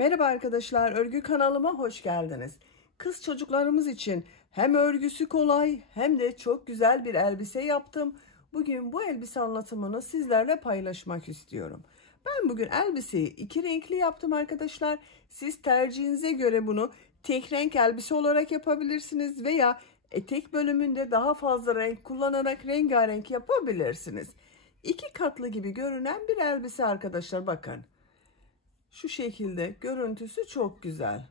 Merhaba arkadaşlar, örgü kanalıma hoş geldiniz. Kız çocuklarımız için hem örgüsü kolay hem de çok güzel bir elbise yaptım. Bugün bu elbise anlatımını sizlerle paylaşmak istiyorum. Ben bugün elbiseyi iki renkli yaptım arkadaşlar. Siz tercihinize göre bunu tek renk elbise olarak yapabilirsiniz veya etek bölümünde daha fazla renk kullanarak rengarenk yapabilirsiniz. İki katlı gibi görünen bir elbise arkadaşlar, bakın. Şu şekilde görüntüsü çok güzel.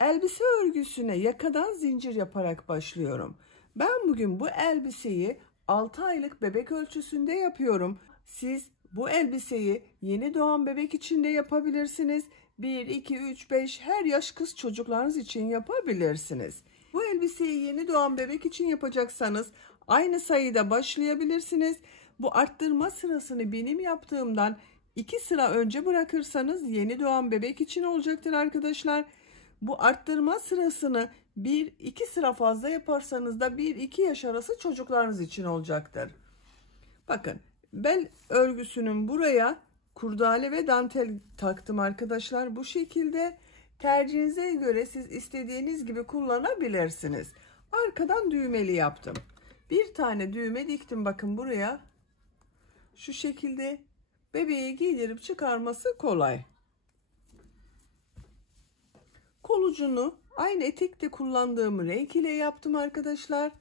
Elbise örgüsüne yakadan zincir yaparak başlıyorum. Ben bugün bu elbiseyi 6 aylık bebek ölçüsünde yapıyorum. Siz bu elbiseyi yeni doğan bebek için de yapabilirsiniz. 1, 2, 3, 5 her yaş kız çocuklarınız için yapabilirsiniz. Bu elbiseyi yeni doğan bebek için yapacaksanız aynı sayıda başlayabilirsiniz. Bu arttırma sırasını benim yaptığımdan 2 sıra önce bırakırsanız yeni doğan bebek için olacaktır arkadaşlar. Bu arttırma sırasını 1-2 sıra fazla yaparsanız da 1-2 yaş arası çocuklarınız için olacaktır. Bakın, bel örgüsünün buraya kurdale ve dantel taktım arkadaşlar. Bu şekilde tercihinize göre siz istediğiniz gibi kullanabilirsiniz. Arkadan düğmeli yaptım. Bir tane düğme diktim, bakın buraya. Şu şekilde bebeği giydirip çıkarması kolay. Kolucunu aynı etekte kullandığım renk ile yaptım arkadaşlar.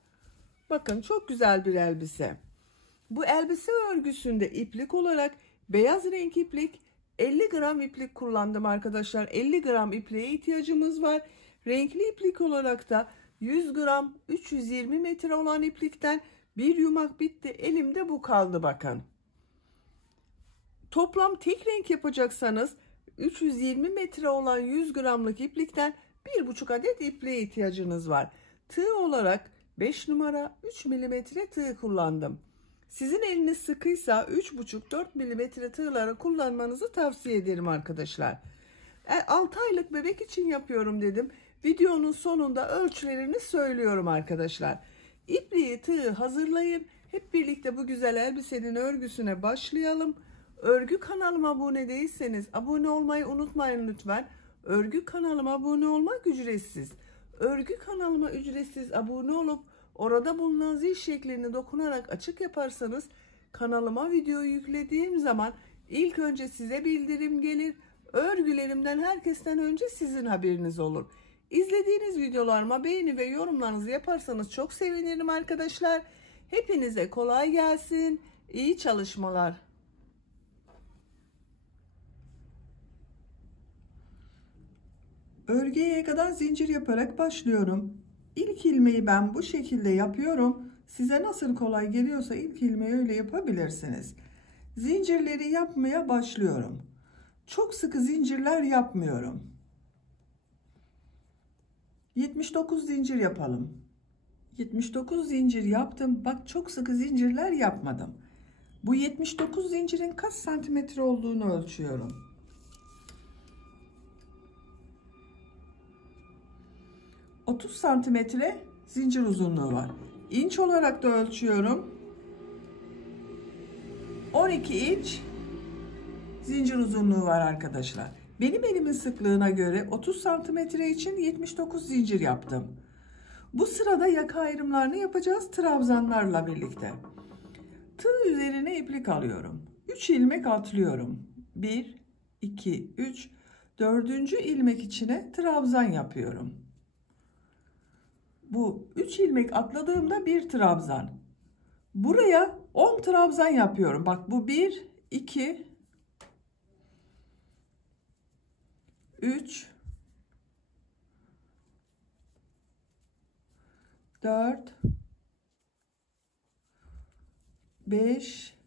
Bakın, çok güzel bir elbise. Bu elbise örgüsünde iplik olarak beyaz renk iplik, 50 gram iplik kullandım arkadaşlar. 50 gram ipliğe ihtiyacımız var. Renkli iplik olarak da 100 gram 320 metre olan iplikten bir yumak bitti. Elimde bu kaldı, bakın. Toplam tek renk yapacaksanız 320 metre olan 100 gramlık iplikten 1,5 adet ipliğe ihtiyacınız var. Tığ olarak 5 numara 3 milimetre tığ kullandım. Sizin eliniz sıkıysa 3,5-4 milimetre tığları kullanmanızı tavsiye ederim arkadaşlar. 6 aylık bebek için yapıyorum dedim. Videonun sonunda ölçülerini söylüyorum arkadaşlar. İpliği, tığı hazırlayın. Hep birlikte bu güzel elbisenin örgüsüne başlayalım. Örgü kanalıma abone değilseniz abone olmayı unutmayın lütfen. Örgü kanalıma abone olmak ücretsiz. Örgü kanalıma ücretsiz abone olup orada bulunan zil şeklini dokunarak açık yaparsanız kanalıma video yüklediğim zaman ilk önce size bildirim gelir. Örgülerimden herkesten önce sizin haberiniz olur. İzlediğiniz videolarıma beğeni ve yorumlarınızı yaparsanız çok sevinirim arkadaşlar. Hepinize kolay gelsin. İyi çalışmalar. Örgüye yakadan zincir yaparak başlıyorum. İlk ilmeği ben bu şekilde yapıyorum. Size nasıl kolay geliyorsa ilk ilmeği öyle yapabilirsiniz. Zincirleri yapmaya başlıyorum. Çok sıkı zincirler yapmıyorum. 79 zincir yapalım. 79 zincir yaptım. Bak, çok sıkı zincirler yapmadım. Bu 79 zincirin kaç santimetre olduğunu ölçüyorum. 30 santimetre zincir uzunluğu var. İnç olarak da ölçüyorum. 12 inç zincir uzunluğu var arkadaşlar. Benim elimin sıklığına göre 30 santimetre için 79 zincir yaptım. Bu sırada yaka ayrımlarını yapacağız trabzanlarla birlikte. Tığ üzerine iplik alıyorum. 3 ilmek atlıyorum. 1, 2, 3, 4. ilmek içine trabzan yapıyorum. Bu 3 ilmek atladığımda bir trabzan. Buraya 10 trabzan yapıyorum. Bak, bu 1, 2, 3, 4, 5,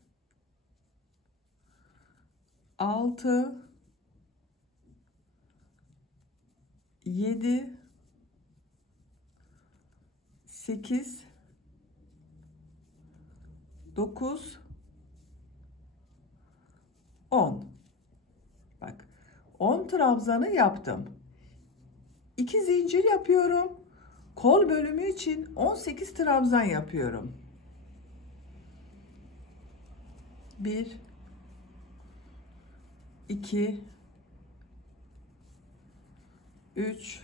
6, 7, 8, 9, 10. Bak, 10 trabzanı yaptım. 2 zincir yapıyorum. Kol bölümü için 18 trabzan yapıyorum. 1, 2, 3,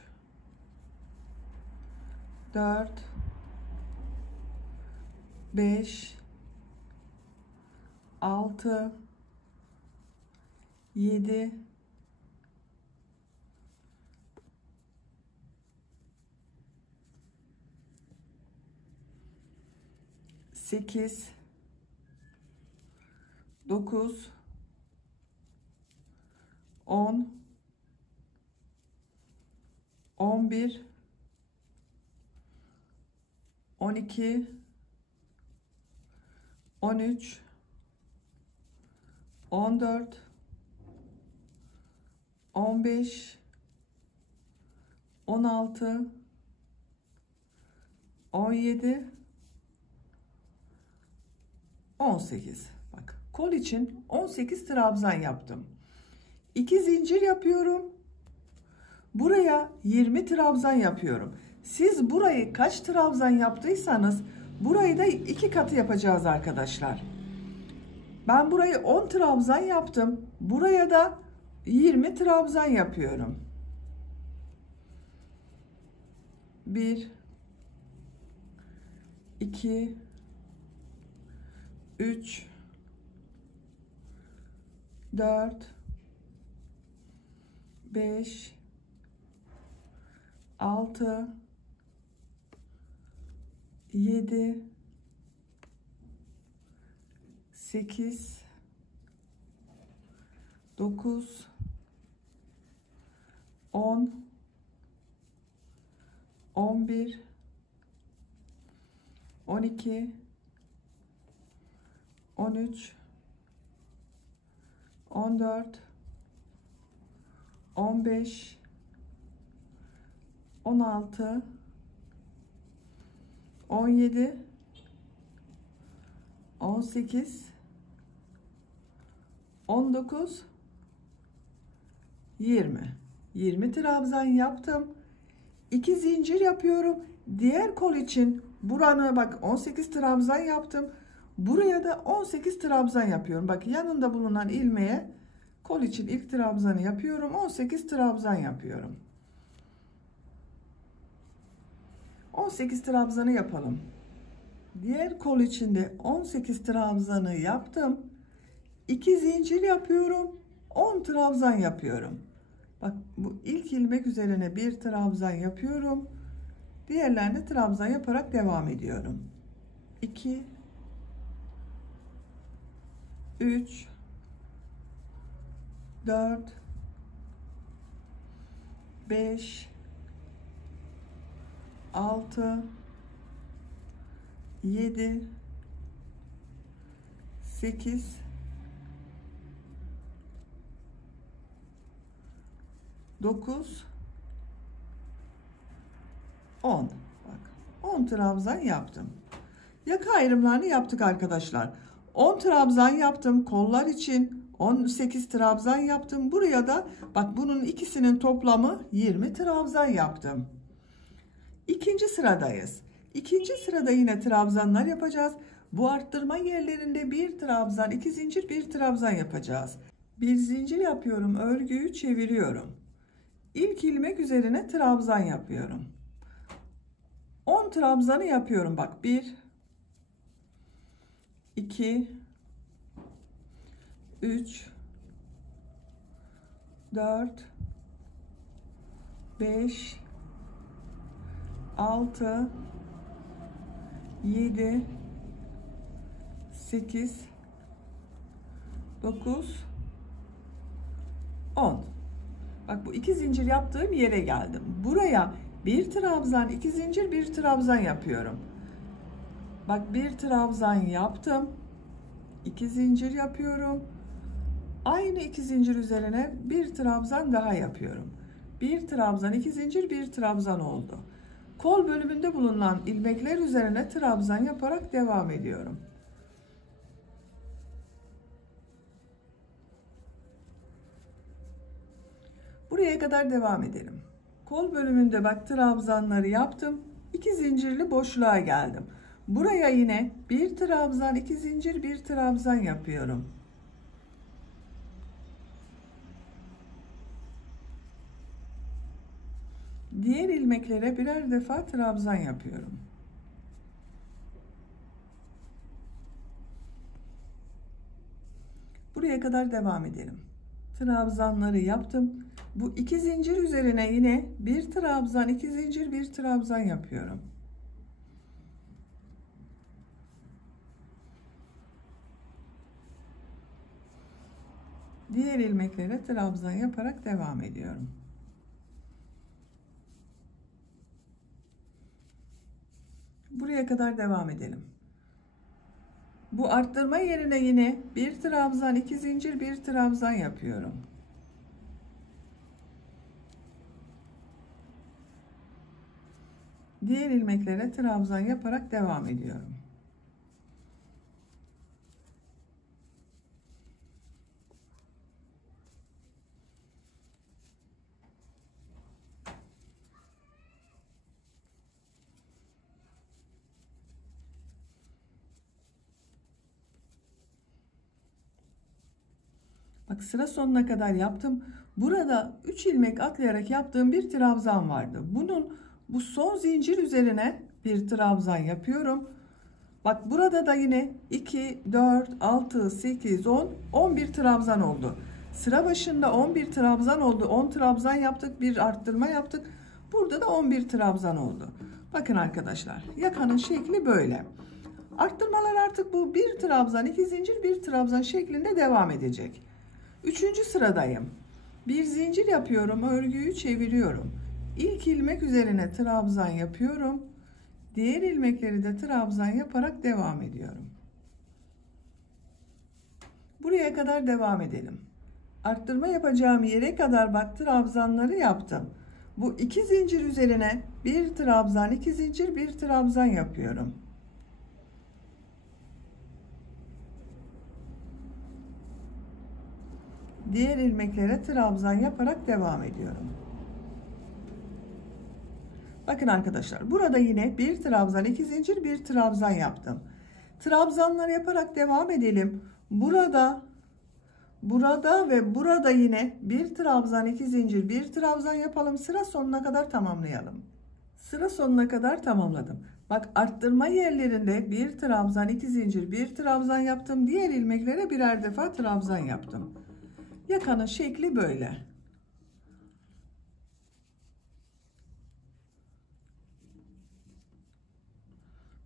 4, 5, 6, 7, 8, 9, 10, 11, 12, 13, 14, 15, 16, 17, 18. Bak, kol için 18 trabzan yaptım. 2 zincir yapıyorum. Buraya 20 trabzan yapıyorum. Siz burayı kaç trabzan yaptıysanız burayı da 2 katı yapacağız arkadaşlar. Ben burayı 10 trabzan yaptım. Buraya da 20 trabzan yapıyorum. 1, 2, 3, 4, 5, 6, 7, 8, 9, 10, 11, 12, 13, 14, 15, 16, 17, 18, 19, 20. 20 trabzan yaptım. 2 zincir yapıyorum. Diğer kol için buranı bak 18 trabzan yaptım. Buraya da 18 trabzan yapıyorum. Bak yanında bulunan ilmeğe kol için ilk trabzanı yapıyorum. 18 trabzan yapıyorum. 18 trabzanı yapalım. Diğer kol içinde 18 trabzanı yaptım. 2 zincir yapıyorum. 10 trabzan yapıyorum. Bak bu ilk ilmek üzerine bir trabzan yapıyorum. Diğerlerine trabzan yaparak devam ediyorum. 2, 3, 4, 5, 6, 7, 8, 9, 10. Bak 10 trabzan yaptım. Yaka ayrımlarını yaptık arkadaşlar. 10 trabzan yaptım kollar için. 18 trabzan yaptım. Buraya da bak bunun ikisinin toplamı 20 trabzan yaptım. İkinci sıradayız. İkinci sırada yine trabzanlar yapacağız. Bu arttırma yerlerinde bir trabzan, 2 zincir, bir trabzan yapacağız. Bir zincir yapıyorum, örgüyü çeviriyorum. İlk ilmek üzerine trabzan yapıyorum. 10 trabzanı yapıyorum. Bak 1, 2, 3, 4, 5, 6, 7, 8, 9, 10. Bak bu 2 zincir yaptığım yere geldim. Buraya bir trabzan, 2 zincir, bir trabzan yapıyorum. Bak bir trabzan yaptım. 2 zincir yapıyorum. Aynı 2 zincir üzerine bir trabzan daha yapıyorum. Bir trabzan, 2 zincir, bir trabzan oldu. Kol bölümünde bulunan ilmekler üzerine trabzan yaparak devam ediyorum. Buraya kadar devam edelim. Kol bölümünde bak trabzanları yaptım. 2 zincirli boşluğa geldim. Buraya yine bir trabzan, 2 zincir, bir trabzan yapıyorum. Diğer ilmeklere birer defa trabzan yapıyorum. Buraya kadar devam edelim. Trabzanları yaptım. Bu iki zincir üzerine yine bir trabzan, iki zincir, bir trabzan yapıyorum. Diğer ilmeklere trabzan yaparak devam ediyorum. Buraya kadar devam edelim. Bu arttırma yerine yine bir trabzan, iki zincir, bir trabzan yapıyorum. Diğer ilmeklere trabzan yaparak devam ediyorum. Bak, sıra sonuna kadar yaptım. Burada 3 ilmek atlayarak yaptığım bir trabzan vardı. Bu son zincir üzerine bir trabzan yapıyorum. Bak, burada da yine 2, 4, 6, 8, 10, 11 trabzan oldu. Sıra başında 11 trabzan oldu. 10 trabzan yaptık, bir arttırma yaptık. Burada da 11 trabzan oldu. Bakın arkadaşlar, yakanın şekli böyle. Arttırmalar artık bu bir trabzan, iki zincir, bir trabzan şeklinde devam edecek. Üçüncü sıradayım. Bir zincir yapıyorum, örgüyü çeviriyorum. İlk ilmek üzerine trabzan yapıyorum. Diğer ilmekleri de trabzan yaparak devam ediyorum. Buraya kadar devam edelim. Arttırma yapacağım yere kadar bak, trabzanları yaptım. Bu iki zincir üzerine bir trabzan, iki zincir, bir trabzan yapıyorum. Diğer ilmeklere trabzan yaparak devam ediyorum. Bakın arkadaşlar, burada yine bir trabzan, iki zincir, bir trabzan yaptım. Trabzanlar yaparak devam edelim. Burada ve burada yine bir trabzan, iki zincir, bir trabzan yapalım. Sıra sonuna kadar tamamlayalım. Sıra sonuna kadar tamamladım. Bak, arttırma yerlerinde bir trabzan, iki zincir, bir trabzan yaptım. Diğer ilmeklere birer defa trabzan yaptım. Yakanın şekli böyle.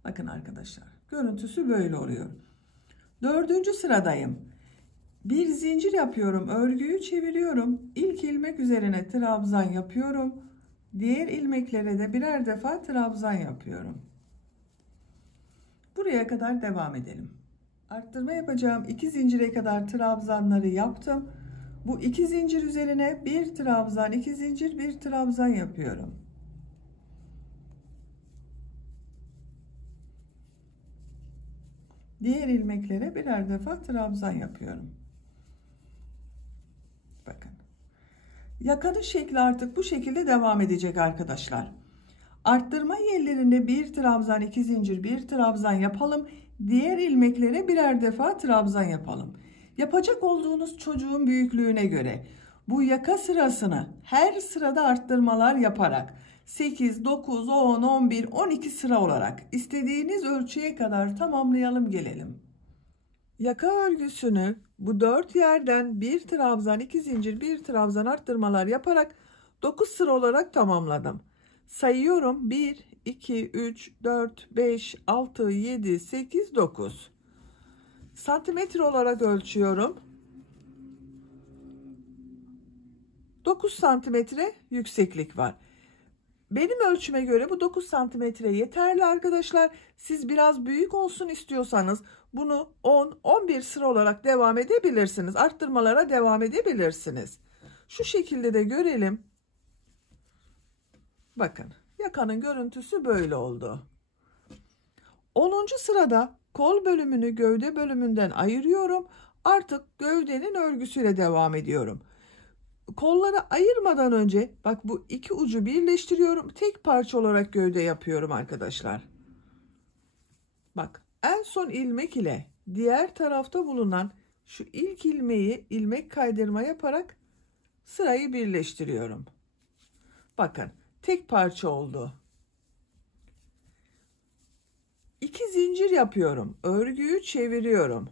Bakın arkadaşlar, görüntüsü böyle oluyor. Dördüncü sıradayım. Bir zincir yapıyorum, örgüyü çeviriyorum. İlk ilmek üzerine trabzan yapıyorum. Diğer ilmeklere de birer defa trabzan yapıyorum. Buraya kadar devam edelim. Arttırma yapacağım iki zincire kadar trabzanları yaptım. Bu iki zincir üzerine bir trabzan, iki zincir, bir trabzan yapıyorum. Diğer ilmeklere birer defa trabzan yapıyorum. Bakın. Yakanın şekli artık bu şekilde devam edecek arkadaşlar. Arttırma yerlerinde bir trabzan, iki zincir, bir trabzan yapalım. Diğer ilmeklere birer defa trabzan yapalım. Yapacak olduğunuz çocuğun büyüklüğüne göre bu yaka sırasını her sırada arttırmalar yaparak 8, 9, 10, 11, 12 sıra olarak istediğiniz ölçüye kadar tamamlayalım gelelim. Yaka örgüsünü bu 4 yerden bir trabzan, iki zincir, bir trabzan arttırmalar yaparak 9 sıra olarak tamamladım. Sayıyorum: 1, 2, 3, 4, 5, 6, 7, 8, 9. Santimetre olarak ölçüyorum. 9 santimetre yükseklik var. Benim ölçüme göre bu 9 santimetre yeterli arkadaşlar. Siz biraz büyük olsun istiyorsanız bunu 10-11 sıra olarak devam edebilirsiniz. Arttırmalara devam edebilirsiniz. Şu şekilde de görelim. Bakın, yakanın görüntüsü böyle oldu. 10. sırada kol bölümünü gövde bölümünden ayırıyorum. Artık gövdenin örgüsüyle devam ediyorum. Kolları ayırmadan önce bak, bu iki ucu birleştiriyorum. Tek parça olarak gövde yapıyorum arkadaşlar. Bak, en son ilmek ile diğer tarafta bulunan şu ilk ilmeği ilmek kaydırma yaparak sırayı birleştiriyorum. Bakın, tek parça oldu. 2 zincir yapıyorum. Örgüyü çeviriyorum.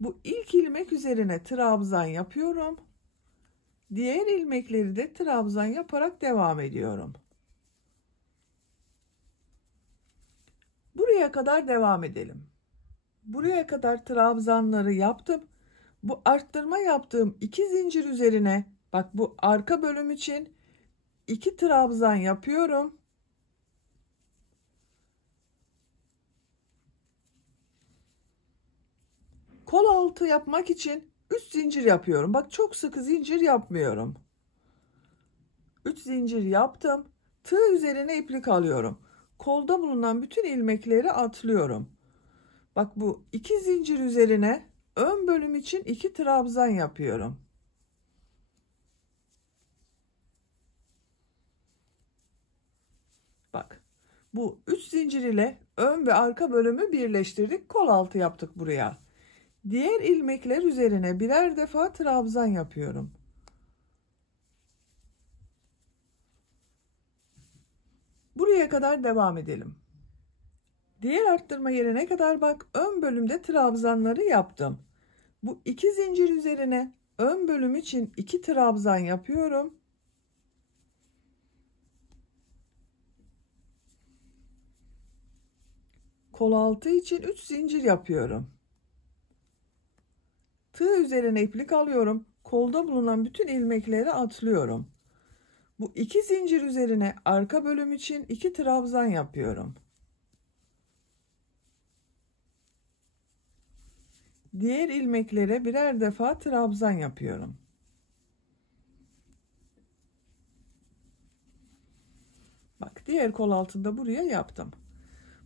Bu ilk ilmek üzerine trabzan yapıyorum. Diğer ilmekleri de trabzan yaparak devam ediyorum. Buraya kadar devam edelim. Buraya kadar trabzanları yaptım. Bu arttırma yaptığım 2 zincir üzerine, bak bu arka bölüm için 2 trabzan yapıyorum. Kol altı yapmak için 3 zincir yapıyorum. Bak çok sıkı zincir yapmıyorum. 3 zincir yaptım. Tığ üzerine iplik alıyorum. Kolda bulunan bütün ilmekleri atlıyorum. Bak bu 2 zincir üzerine ön bölüm için 2 trabzan yapıyorum. Bak bu 3 zincir ile ön ve arka bölümü birleştirdik. Kol altı yaptık buraya. Diğer ilmekler üzerine birer defa trabzan yapıyorum. Buraya kadar devam edelim. Diğer arttırma yerine kadar bak ön bölümde trabzanları yaptım. Bu 2 zincir üzerine ön bölüm için 2 trabzan yapıyorum. Kol altı için 3 zincir yapıyorum. Tığ üzerine iplik alıyorum. Kolda bulunan bütün ilmekleri atlıyorum. Bu 2 zincir üzerine arka bölüm için 2 trabzan yapıyorum. Diğer ilmeklere birer defa trabzan yapıyorum. Bak diğer kol altında buraya yaptım.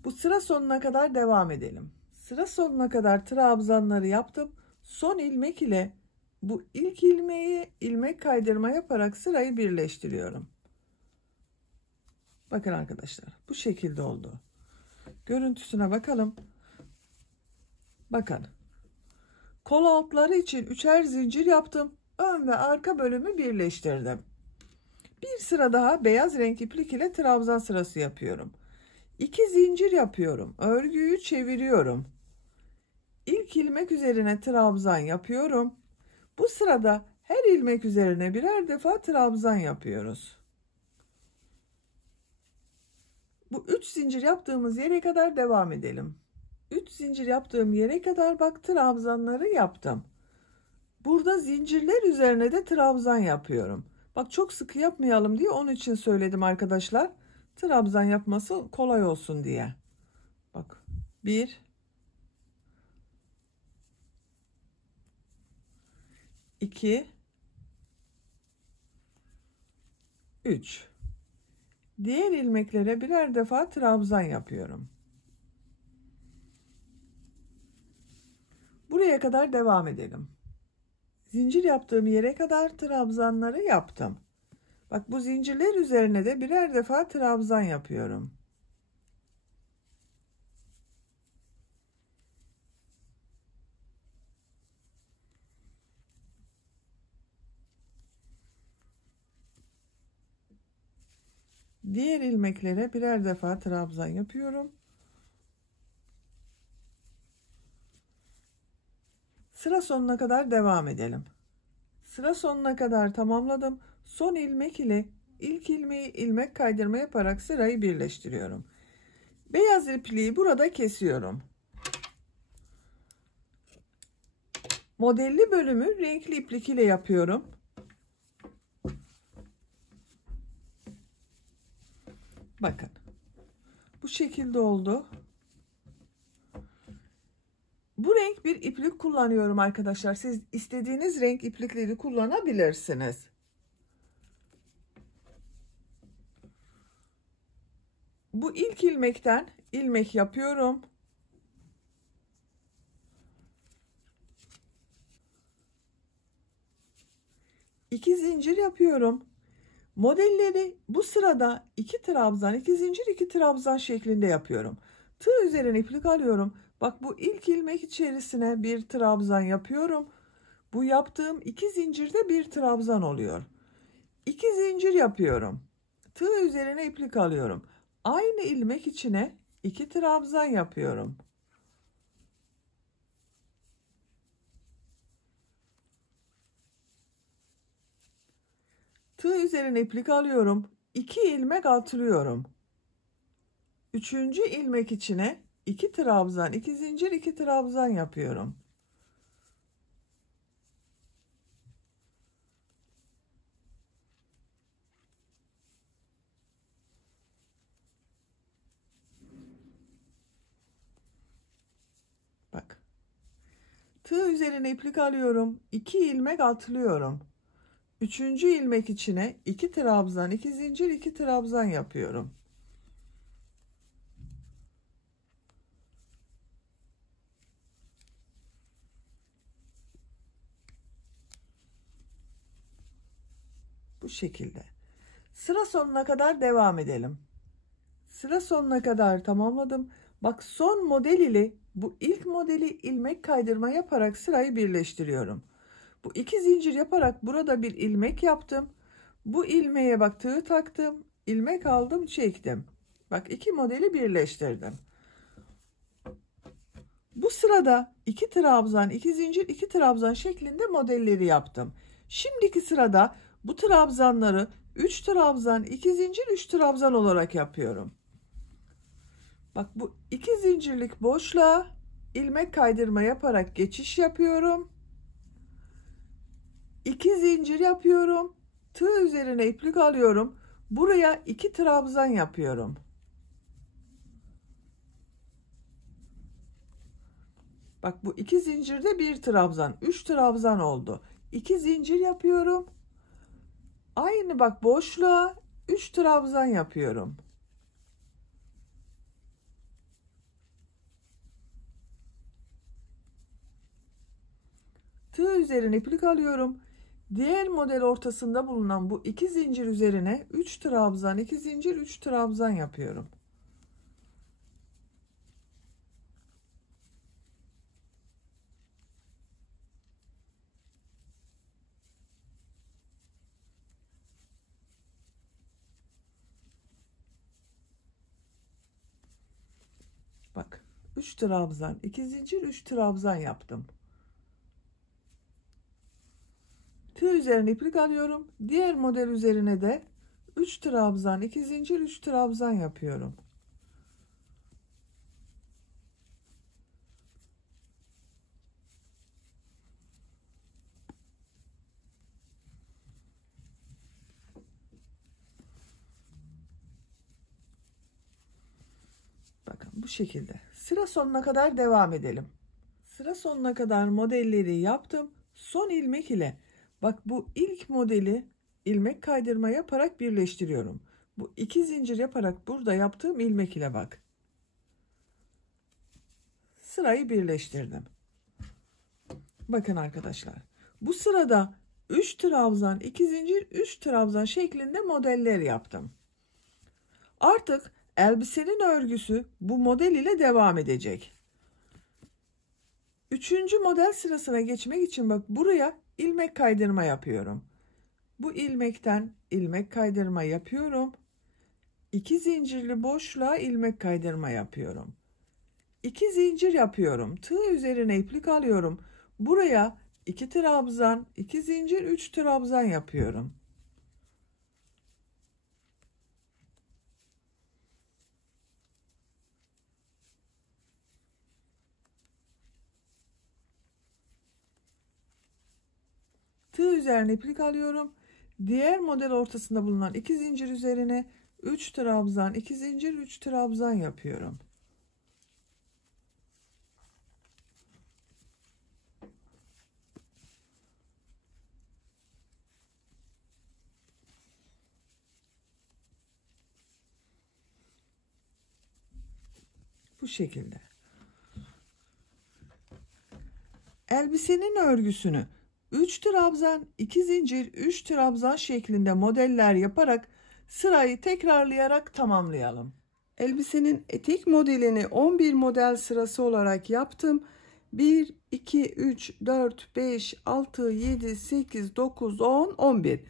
Bu sıra sonuna kadar devam edelim. Sıra sonuna kadar trabzanları yaptım. Son ilmek ile bu ilk ilmeği ilmek kaydırma yaparak sırayı birleştiriyorum. Bakın arkadaşlar bu şekilde oldu. Görüntüsüne bakalım. Bakın. Kol altları için 3'er zincir yaptım. Ön ve arka bölümü birleştirdim. Bir sıra daha beyaz renk iplik ile trabzan sırası yapıyorum. 2 zincir yapıyorum. Örgüyü çeviriyorum. İlk ilmek üzerine trabzan yapıyorum. Bu sırada her ilmek üzerine birer defa trabzan yapıyoruz. Bu 3 zincir yaptığımız yere kadar devam edelim. 3 zincir yaptığım yere kadar bak trabzanları yaptım. Burada zincirler üzerine de trabzan yapıyorum. Bak çok sıkı yapmayalım diye onun için söyledim arkadaşlar. Trabzan yapması kolay olsun diye. Bak 1 2 3. Diğer ilmeklere birer defa trabzan yapıyorum. Buraya kadar devam edelim. Zincir yaptığım yere kadar trabzanları yaptım. Bak bu zincirler üzerine de birer defa trabzan yapıyorum. Diğer ilmeklere birer defa trabzan yapıyorum. Sıra sonuna kadar devam edelim. Sıra sonuna kadar tamamladım. Son ilmek ile ilk ilmeği ilmek kaydırma yaparak sırayı birleştiriyorum. Beyaz ipliği burada kesiyorum. Modelli bölümü renkli iplik ile yapıyorum. Bakın. Bu şekilde oldu. Bu renk bir iplik kullanıyorum arkadaşlar. Siz istediğiniz renk iplikleri kullanabilirsiniz. Bu ilk ilmekten ilmek yapıyorum. İki zincir yapıyorum. Modelleri bu sırada 2 trabzan, 2 zincir, 2 trabzan şeklinde yapıyorum. Tığ üzerine iplik alıyorum. Bak bu ilk ilmek içerisine bir trabzan yapıyorum. Bu yaptığım 2 zincirde bir trabzan oluyor. 2 zincir yapıyorum. Tığ üzerine iplik alıyorum. Aynı ilmek içine 2 trabzan yapıyorum. Tığ üzerine iplik alıyorum. 2 ilmek atlıyorum. 3. ilmek içine 2 trabzan, 2 zincir, 2 trabzan yapıyorum. Bak. Tığ üzerine iplik alıyorum. 2 ilmek atlıyorum. 3. ilmek içine 2 trabzan, 2 zincir, 2 trabzan yapıyorum. Bu şekilde. Sıra sonuna kadar devam edelim. Sıra sonuna kadar tamamladım. Bak, son model ile bu ilk modeli ilmek kaydırma yaparak sırayı birleştiriyorum. Bu 2 zincir yaparak burada bir ilmek yaptım. Bu ilmeğe bak tığ taktım. İlmek aldım, çektim. Bak, 2 modeli birleştirdim. Bu sırada 2 trabzan, 2 zincir, 2 trabzan şeklinde modelleri yaptım. Şimdiki sırada bu trabzanları 3 trabzan, 2 zincir, 3 trabzan olarak yapıyorum. Bak, bu 2 zincirlik boşluğa ilmek kaydırma yaparak geçiş yapıyorum. 2 zincir yapıyorum. Tığ üzerine iplik alıyorum. Buraya 2 trabzan yapıyorum. Bak, bu 2 zincirde 1 trabzan, 3 trabzan oldu. 2 zincir yapıyorum. Aynı bak boşluğa 3 trabzan yapıyorum. Tığ üzerine iplik alıyorum. Diğer model ortasında bulunan bu 2 zincir üzerine 3 trabzan, 2 zincir, 3 trabzan yapıyorum. Bak, 3 trabzan, 2 zincir, 3 trabzan yaptım. Tığ üzerine iplik alıyorum. Diğer model üzerine de 3 trabzan, 2 zincir, 3 trabzan yapıyorum. Bakın bu şekilde. Sıra sonuna kadar devam edelim. Sıra sonuna kadar modelleri yaptım. Son ilmek ile bak, bu ilk modeli ilmek kaydırma yaparak birleştiriyorum. Bu 2 zincir yaparak burada yaptığım ilmek ile bak. Sırayı birleştirdim. Bakın arkadaşlar. Bu sırada 3 trabzan, 2 zincir, 3 trabzan şeklinde modeller yaptım. Artık elbisenin örgüsü bu model ile devam edecek. 3. model sırasına geçmek için bak, buraya ilmek kaydırma yapıyorum. Bu ilmekten ilmek kaydırma yapıyorum. 2 zincirli boşluğa ilmek kaydırma yapıyorum. 2 zincir yapıyorum. Tığ üzerine iplik alıyorum. Buraya 2 trabzan, 2 zincir, 3 trabzan yapıyorum. Tığ üzerine iplik alıyorum. Diğer model ortasında bulunan 2 zincir üzerine 3 trabzan, 2 zincir, 3 trabzan yapıyorum. Bu şekilde. Elbisenin örgüsünü 3 trabzan, 2 zincir, 3 trabzan şeklinde modeller yaparak sırayı tekrarlayarak tamamlayalım. Elbisenin etek modelini 11 model sırası olarak yaptım. 1, 2, 3, 4, 5, 6, 7, 8, 9, 10, 11.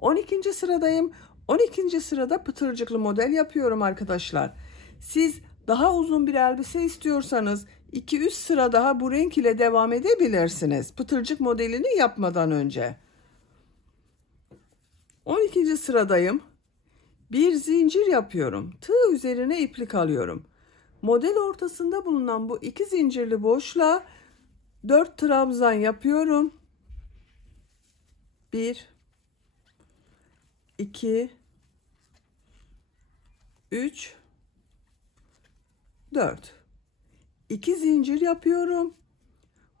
12. sıradayım. 12. sırada pıtırcıklı model yapıyorum arkadaşlar. Siz daha uzun bir elbise istiyorsanız 2-3 sıra daha bu renk ile devam edebilirsiniz. Pıtırcık modelini yapmadan önce. 12. sıradayım. Bir zincir yapıyorum. Tığ üzerine iplik alıyorum. Model ortasında bulunan bu 2 zincirli boşluğa 4 trabzan yapıyorum. 1 2 3 4 2 zincir yapıyorum.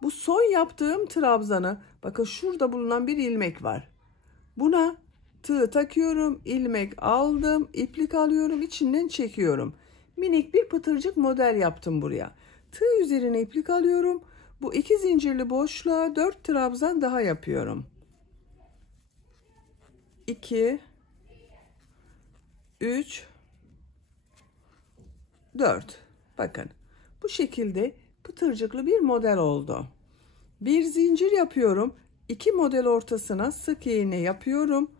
Bu son yaptığım trabzanı, bakın şurada bulunan bir ilmek var. Buna tığ takıyorum, ilmek aldım, iplik alıyorum, içinden çekiyorum. Minik bir pıtırcık model yaptım buraya. Tığ üzerine iplik alıyorum. Bu 2 zincirli boşluğa 4 trabzan daha yapıyorum. 2 3 4. Bakın bu şekilde pıtırcıklı bir model oldu. Bir zincir yapıyorum. 2 model ortasına sık iğne yapıyorum.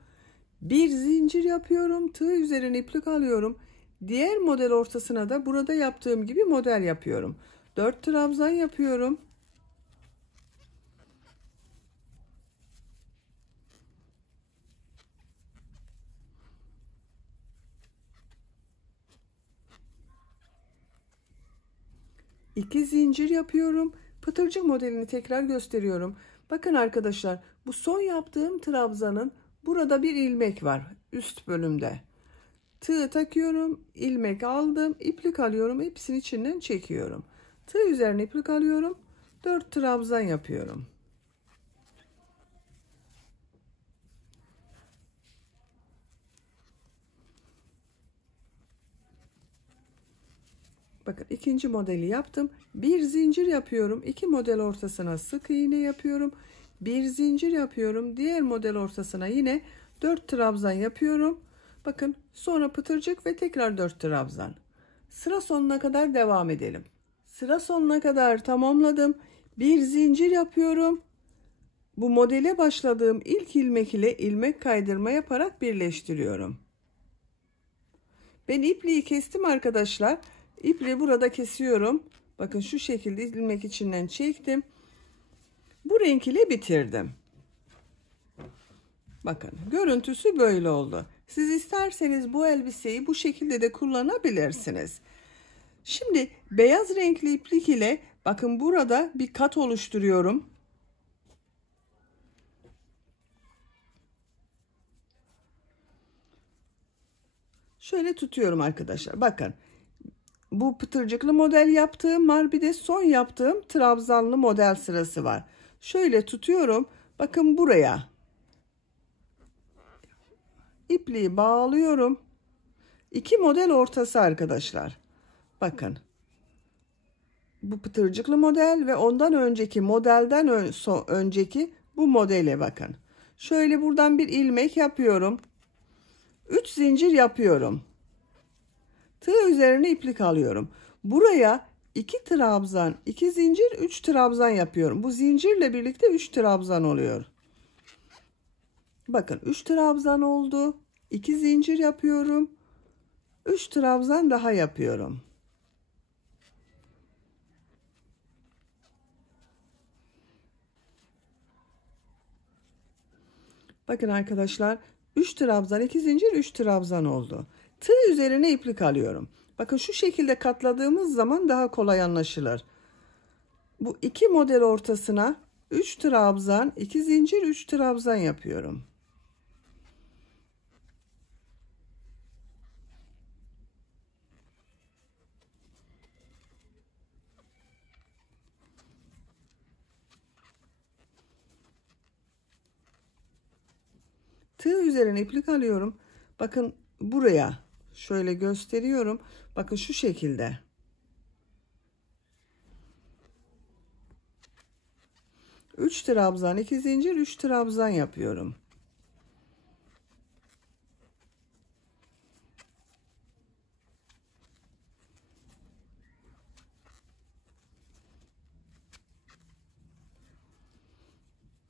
Bir zincir yapıyorum. Tığ üzerine iplik alıyorum. Diğer model ortasına da burada yaptığım gibi model yapıyorum. 4 trabzan yapıyorum. İki zincir yapıyorum. Pıtırcık modelini tekrar gösteriyorum. Bakın arkadaşlar, bu son yaptığım trabzanın burada bir ilmek var üst bölümde. Tığ takıyorum, ilmek aldım, iplik alıyorum, hepsini içinden çekiyorum. Tığ üzerine iplik alıyorum, 4 trabzan yapıyorum. Bakın ikinci modeli yaptım. Bir zincir yapıyorum. 2 model ortasına sık iğne yapıyorum. Bir zincir yapıyorum. Diğer model ortasına yine 4 trabzan yapıyorum. Bakın sonra pıtırcık ve tekrar 4 trabzan. Sıra sonuna kadar devam edelim. Sıra sonuna kadar tamamladım. Bir zincir yapıyorum. Bu modele başladığım ilk ilmek ile ilmek kaydırma yaparak birleştiriyorum. Ben ipliği kestim arkadaşlar. İpliği burada kesiyorum. Bakın şu şekilde ilmek içinden çektim. Bu renk ile bitirdim. Bakın görüntüsü böyle oldu. Siz isterseniz bu elbiseyi bu şekilde de kullanabilirsiniz. Şimdi beyaz renkli iplik ile bakın burada bir kat oluşturuyorum. Şöyle tutuyorum arkadaşlar. Bakın. Bu pıtırcıklı model yaptığım var. Bir de son yaptığım trabzanlı model sırası var. Şöyle tutuyorum. Bakın buraya. İpliği bağlıyorum. 2 model ortası arkadaşlar. Bakın. Bu pıtırcıklı model ve ondan önceki modelden önceki bu modele bakın. Şöyle buradan bir ilmek yapıyorum. 3 zincir yapıyorum. Tığ üzerine iplik alıyorum. Buraya 2 trabzan, 2 zincir, 3 trabzan yapıyorum. Bu zincirle birlikte 3 trabzan oluyor. Bakın 3 trabzan oldu. 2 zincir yapıyorum. 3 trabzan daha yapıyorum. Bakın arkadaşlar 3 trabzan, 2 zincir, 3 trabzan oldu. Tığ üzerine iplik alıyorum. Bakın şu şekilde katladığımız zaman daha kolay anlaşılır. Bu 2 model ortasına 3 trabzan, 2 zincir, 3 trabzan yapıyorum. Tığ üzerine iplik alıyorum. Bakın buraya şöyle gösteriyorum. Bakın şu şekilde. Üç trabzan, 2 zincir, 3 trabzan yapıyorum.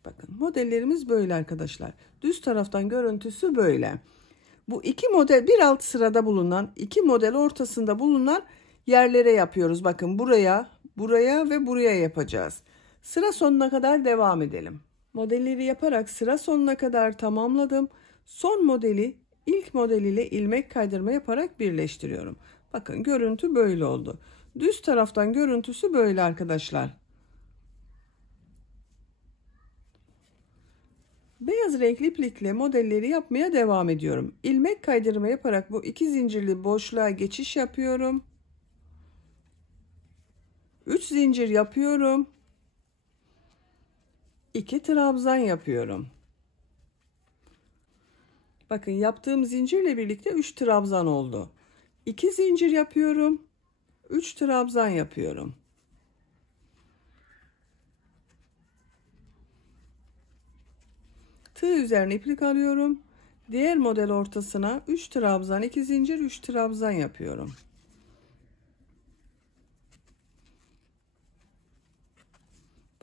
Bakın modellerimiz böyle arkadaşlar. Düz taraftan görüntüsü böyle. Bu iki model bir alt sırada bulunan, iki model ortasında bulunan yerlere yapıyoruz. Bakın buraya, buraya ve buraya yapacağız. Sıra sonuna kadar devam edelim. Modelleri yaparak sıra sonuna kadar tamamladım. Son modeli ilk model ile ilmek kaydırma yaparak birleştiriyorum. Bakın görüntü böyle oldu. Düz taraftan görüntüsü böyle arkadaşlar. Beyaz renkli iplikle modelleri yapmaya devam ediyorum. İlmek kaydırma yaparak bu iki zincirli boşluğa geçiş yapıyorum. 3 zincir yapıyorum. 2 trabzan yapıyorum. Bakın yaptığım zincirle birlikte 3 trabzan oldu. 2 zincir yapıyorum. 3 trabzan yapıyorum. Tığ üzerine iplik alıyorum. Diğer model ortasına 3 trabzan, 2 zincir, 3 trabzan yapıyorum.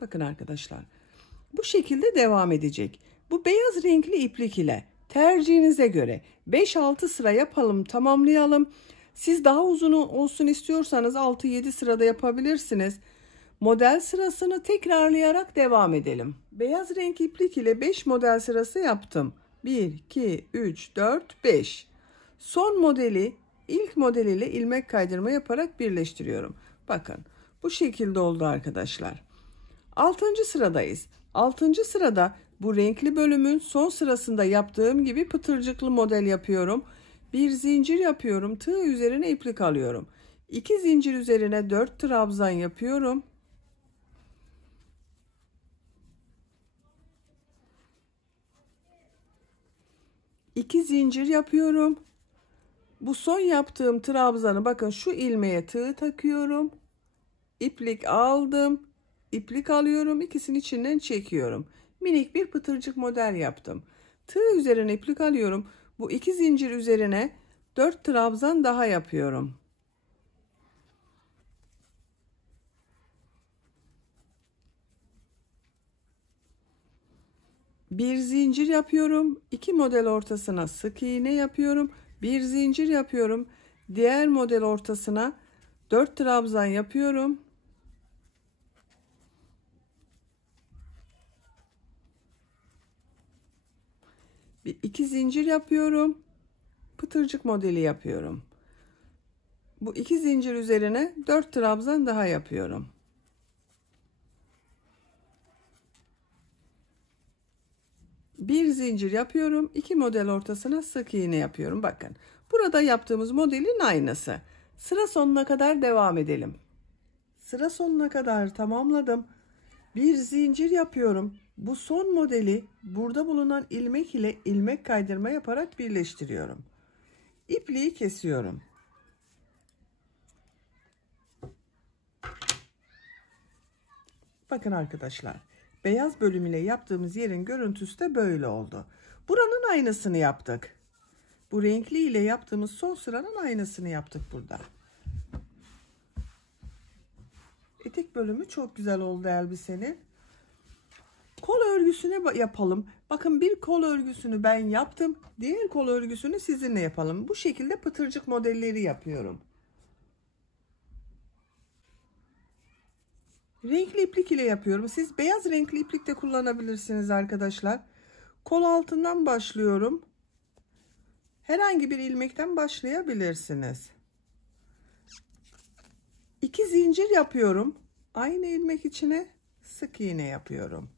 Bakın arkadaşlar. Bu şekilde devam edecek. Bu beyaz renkli iplik ile tercihinize göre 5-6 sıra yapalım, tamamlayalım. Siz daha uzun olsun istiyorsanız 6-7 sırada yapabilirsiniz. Model sırasını tekrarlayarak devam edelim. Beyaz renk iplik ile 5 model sırası yaptım. 1, 2, 3, 4, 5. Son modeli ilk model ile ilmek kaydırma yaparak birleştiriyorum. Bakın bu şekilde oldu arkadaşlar. 6. sıradayız. 6. sırada bu renkli bölümün son sırasında yaptığım gibi pıtırcıklı model yapıyorum. Bir zincir yapıyorum. Tığ üzerine iplik alıyorum. 2 zincir üzerine 4 trabzan yapıyorum. İki zincir yapıyorum. Bu son yaptığım trabzanı bakın şu ilmeğe tığ takıyorum. İplik aldım. İplik alıyorum. İkisini içinden çekiyorum. Minik bir pıtırcık model yaptım. Tığ üzerine iplik alıyorum. Bu iki zincir üzerine 4 trabzan daha yapıyorum. Bir zincir yapıyorum. İki model ortasına sık iğne yapıyorum. Bir zincir yapıyorum. Diğer model ortasına 4 trabzan yapıyorum. Bir iki zincir yapıyorum. Pıtırcık modeli yapıyorum. Bu iki zincir üzerine 4 trabzan daha yapıyorum. Bir zincir yapıyorum. İki model ortasına sık iğne yapıyorum. Bakın. Burada yaptığımız modelin aynısı. Sıra sonuna kadar devam edelim. Sıra sonuna kadar tamamladım. Bir zincir yapıyorum. Bu son modeli burada bulunan ilmek ile ilmek kaydırma yaparak birleştiriyorum. İpliği kesiyorum. Bakın arkadaşlar. Beyaz bölüm ile yaptığımız yerin görüntüsü de böyle oldu. Buranın aynısını yaptık. Bu renkli ile yaptığımız son sıranın aynısını yaptık burada. Etek bölümü çok güzel oldu elbisenin. Kol örgüsüne yapalım. Bakın bir kol örgüsünü ben yaptım. Diğer kol örgüsünü sizinle yapalım. Bu şekilde pıtırcık modelleri yapıyorum. Renkli iplik ile yapıyorum. Siz beyaz renkli iplik de kullanabilirsiniz arkadaşlar. Kol altından başlıyorum. Herhangi bir ilmekten başlayabilirsiniz. 2 zincir yapıyorum. Aynı ilmek içine sık iğne yapıyorum.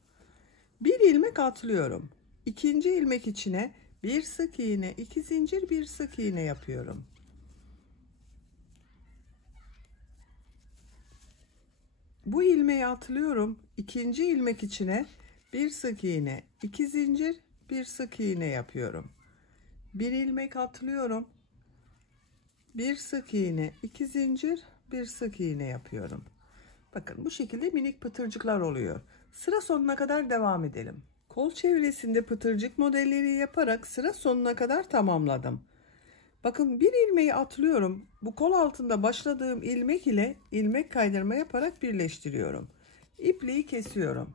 Bir ilmek atlıyorum. İkinci ilmek içine bir sık iğne, 2 zincir, bir sık iğne yapıyorum. Bu ilmeği atlıyorum. İkinci ilmek içine bir sık iğne, 2 zincir, bir sık iğne yapıyorum. Bir ilmek atlıyorum. Bir sık iğne, 2 zincir, bir sık iğne yapıyorum. Bakın bu şekilde minik pıtırcıklar oluyor. Sıra sonuna kadar devam edelim. Kol çevresinde pıtırcık modelleri yaparak sıra sonuna kadar tamamladım. Bakın bir ilmeği atlıyorum. Bu kol altında başladığım ilmek ile ilmek kaydırma yaparak birleştiriyorum. İpliği kesiyorum.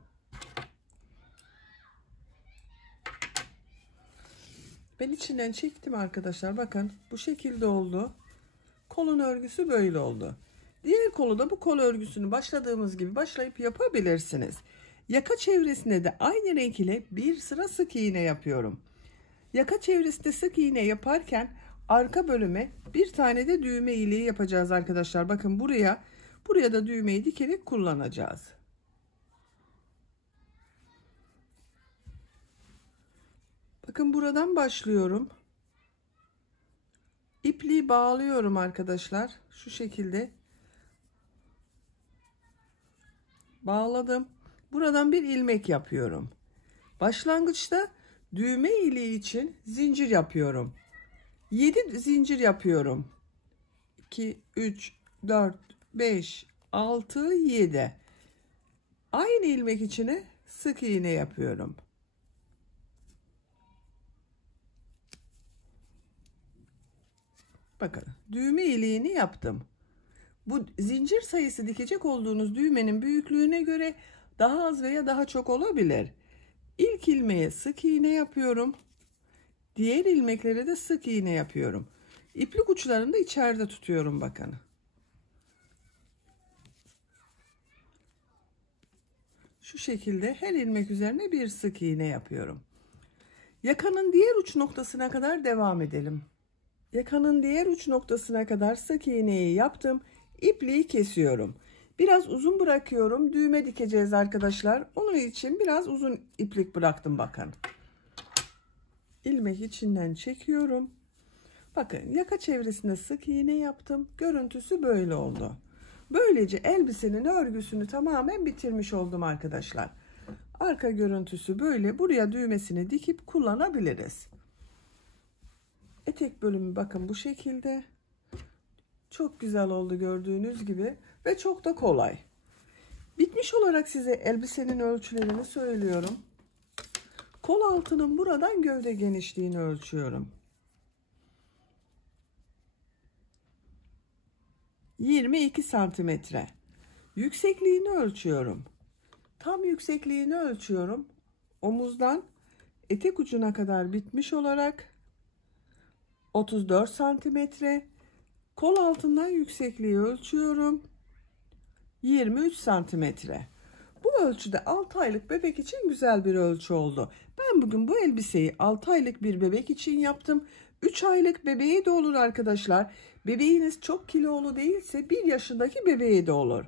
Ben içinden çektim arkadaşlar. Bakın bu şekilde oldu. Kolun örgüsü böyle oldu. Diğer kolu da bu kol örgüsünü başladığımız gibi başlayıp yapabilirsiniz. Yaka çevresinde de aynı renk ile bir sıra sık iğne yapıyorum. Yaka çevresinde sık iğne yaparken arka bölüme bir tane de düğme iliği yapacağız arkadaşlar. Bakın buraya da düğmeyi dikerek kullanacağız. Bakın buradan başlıyorum. İpliği bağlıyorum arkadaşlar. Şu şekilde bağladım. Buradan bir ilmek yapıyorum. Başlangıçta düğme iliği için zincir yapıyorum. 7 zincir yapıyorum. 2, 3, 4, 5, 6, 7. Aynı ilmek içine sık iğne yapıyorum. Bakın düğme iliğini yaptım. Bu zincir sayısı dikecek olduğunuz düğmenin büyüklüğüne göre daha az veya daha çok olabilir. İlk ilmeğe sık iğne yapıyorum. Diğer ilmeklere de sık iğne yapıyorum. İplik uçlarını da içeride tutuyorum bakın. Şu şekilde her ilmek üzerine bir sık iğne yapıyorum. Yakanın diğer uç noktasına kadar devam edelim. Yakanın diğer uç noktasına kadar sık iğneyi yaptım. İpliği kesiyorum. Biraz uzun bırakıyorum. Düğme dikeceğiz arkadaşlar. Onun için biraz uzun iplik bıraktım bakın. İlmek içinden çekiyorum. Bakın yaka çevresinde sık iğne yaptım. Görüntüsü böyle oldu. Böylece elbisenin örgüsünü tamamen bitirmiş oldum arkadaşlar. Arka görüntüsü böyle. Buraya düğmesini dikip kullanabiliriz. Etek bölümü bakın bu şekilde. Çok güzel oldu gördüğünüz gibi ve çok da kolay. Bitmiş olarak size elbisenin ölçülerini söylüyorum. Kol altının buradan gövde genişliğini ölçüyorum. 22 santimetre. Yüksekliğini ölçüyorum. Tam yüksekliğini ölçüyorum. Omuzdan etek ucuna kadar bitmiş olarak 34 santimetre. Kol altından yüksekliği ölçüyorum. 23 santimetre. Bu ölçüde 6 aylık bebek için güzel bir ölçü oldu. Ben bugün bu elbiseyi 6 aylık bir bebek için yaptım. 3 aylık bebeğe de olur arkadaşlar. Bebeğiniz çok kilolu değilse 1 yaşındaki bebeğe de olur.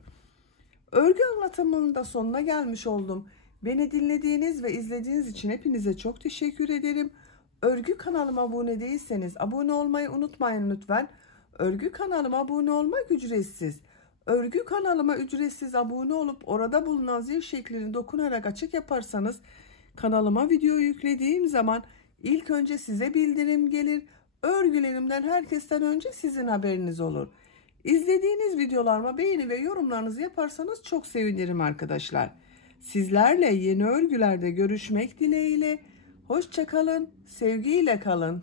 Örgü anlatımının da sonuna gelmiş oldum. Beni dinlediğiniz ve izlediğiniz için hepinize çok teşekkür ederim. Örgü kanalıma abone değilseniz abone olmayı unutmayın lütfen. Örgü kanalıma abone olmak ücretsiz. Örgü kanalıma ücretsiz abone olup orada bulunan zil şeklini dokunarak açık yaparsanız kanalıma video yüklediğim zaman ilk önce size bildirim gelir. Örgülerimden herkesten önce sizin haberiniz olur. İzlediğiniz videolarıma beğeni ve yorumlarınızı yaparsanız çok sevinirim arkadaşlar. Sizlerle yeni örgülerde görüşmek dileğiyle. Hoşça kalın, sevgiyle kalın.